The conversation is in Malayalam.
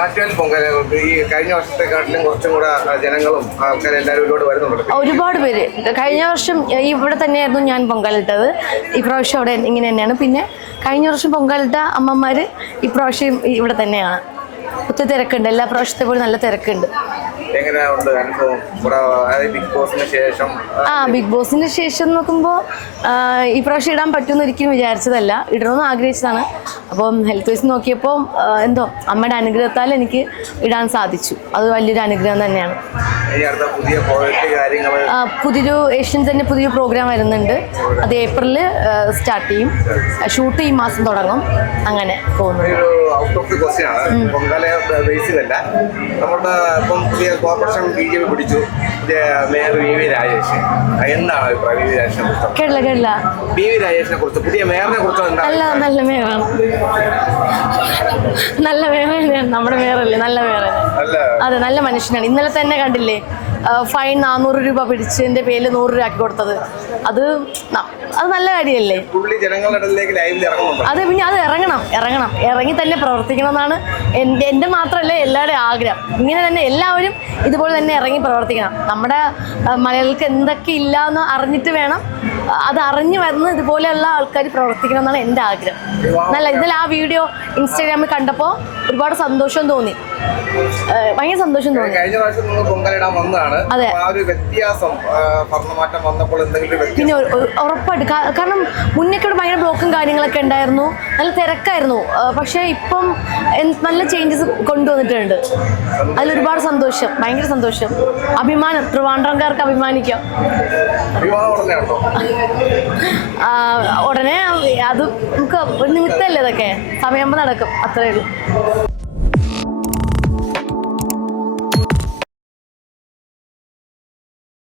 ആറ്റുകാൽ പൊങ്കാല ഈ കഴിഞ്ഞ വർഷത്തെക്കാട്ടിലും കുറച്ചും കൂടെ ജനങ്ങളും ആൾക്കാരെല്ലാവരും ഇതിലൂടെ വരുന്നുണ്ട്. ഒരുപാട് പേര്. കഴിഞ്ഞ വർഷം ഇവിടെ തന്നെയായിരുന്നു ഞാൻ പൊങ്കാലിട്ടത്. ഇപ്രാവശ്യം അവിടെ ഇങ്ങനെ തന്നെയാണ്. പിന്നെ കഴിഞ്ഞ വർഷം പൊങ്കാലിട്ട അമ്മമാർ ഇപ്രാവശ്യം ഇവിടെ തന്നെയാണ്. ഒത്തിരി തിരക്കുണ്ട്. എല്ലാ പ്രാവശ്യത്തെ പോലെ നല്ല തിരക്കുണ്ട്. എങ്ങനെയുണ്ട് അനുഭവം ബിഗ് ബോസിന് ശേഷം? ബിഗ് ബോസിന് ശേഷം നോക്കുമ്പോൾ ഈ പ്രാവശ്യം ഇടാൻ പറ്റുമെന്ന് ഒരിക്കലും വിചാരിച്ചതല്ല. ഇടണമെന്ന് ആഗ്രഹിച്ചതാണ്. അപ്പം ഹെൽത്ത് വൈസ് നോക്കിയപ്പോൾ എന്തോ അമ്മയുടെ അനുഗ്രഹത്താൽ എനിക്ക് ഇടാൻ സാധിച്ചു. അത് വലിയൊരു അനുഗ്രഹം തന്നെയാണ്. പുതിയൊരു ഏഷ്യൻ തന്നെ പുതിയൊരു പ്രോഗ്രാം വരുന്നുണ്ട്. അത് ഏപ്രിലിൽ സ്റ്റാർട്ട് ചെയ്യും. ഷൂട്ട് ഈ മാസം തുടങ്ങും. അങ്ങനെ പോകുന്നു. നമ്മുടെ ഇപ്പം പുതിയ കോർപ്പറേഷൻ BJP പിടിച്ചു. Mayor VV Rajesh. എന്താണ് അഭിപ്രായം VV രാജേഷിനെ കുറിച്ച്? കേട്ടില്ല. VV രാജേഷിനെ കുറിച്ച്, പുതിയ മേയറിനെ കുറിച്ച് നല്ല മേയറാണ്. നല്ല മേയറാണ്. നമ്മുടെ മേയറല്ലേ? നല്ല മേയറാണ്. അതെ, നല്ല മനുഷ്യനാണ്. ഇന്നലെ തന്നെ കണ്ടില്ലേ ഫൈൻ 400 രൂപ പിടിച്ചതിന്റെ പേരിൽ 100 രൂപ ആക്കി കൊടുത്തത്. അത് നല്ല കാര്യമല്ലേ? അതെ, പിന്നെ അത് ഇറങ്ങി തന്നെ പ്രവർത്തിക്കണം എന്നാണ് എൻ്റെ മാത്രമല്ല എല്ലാവരുടെയും ആഗ്രഹം. ഇങ്ങനെ തന്നെ എല്ലാവരും ഇതുപോലെ തന്നെ ഇറങ്ങി പ്രവർത്തിക്കണം. നമ്മുടെ മലയാളികൾക്ക് എന്തൊക്കെ ഇല്ല എന്ന് അറിഞ്ഞിട്ട് വേണം അത് അറിഞ്ഞു വരുന്ന ഇതുപോലെയുള്ള ആൾക്കാർ പ്രവർത്തിക്കണം എന്നാണ് എൻ്റെ ആഗ്രഹം. ഇന്നലെ ആ വീഡിയോ ഇൻസ്റ്റാഗ്രാമിൽ കണ്ടപ്പോൾ ഒരുപാട് സന്തോഷം തോന്നി. ഭയങ്കര സന്തോഷം തോന്നി. അതെ, പിന്നെ ഉറപ്പായിട്ട്. കാരണം മുന്നേക്കൂടെ ഭയങ്കര ബ്ലോക്കും കാര്യങ്ങളൊക്കെ ഉണ്ടായിരുന്നു. നല്ല തിരക്കായിരുന്നു. പക്ഷെ ഇപ്പം നല്ല ചേഞ്ചസ് കൊണ്ടുവന്നിട്ടുണ്ട്. അതിലൊരുപാട് സന്തോഷം, ഭയങ്കര സന്തോഷം. അഭിമാനം, ട്രിവാൻഡ്രംകാർക്ക് അഭിമാനിക്കാം. ഉടനെ അത് നമുക്ക് ഒരു നിമിത്തമല്ലേ, ഇതൊക്കെ സമയമാകുമ്പോൾ നടക്കും. അത്രയേ ഉള്ളൂ.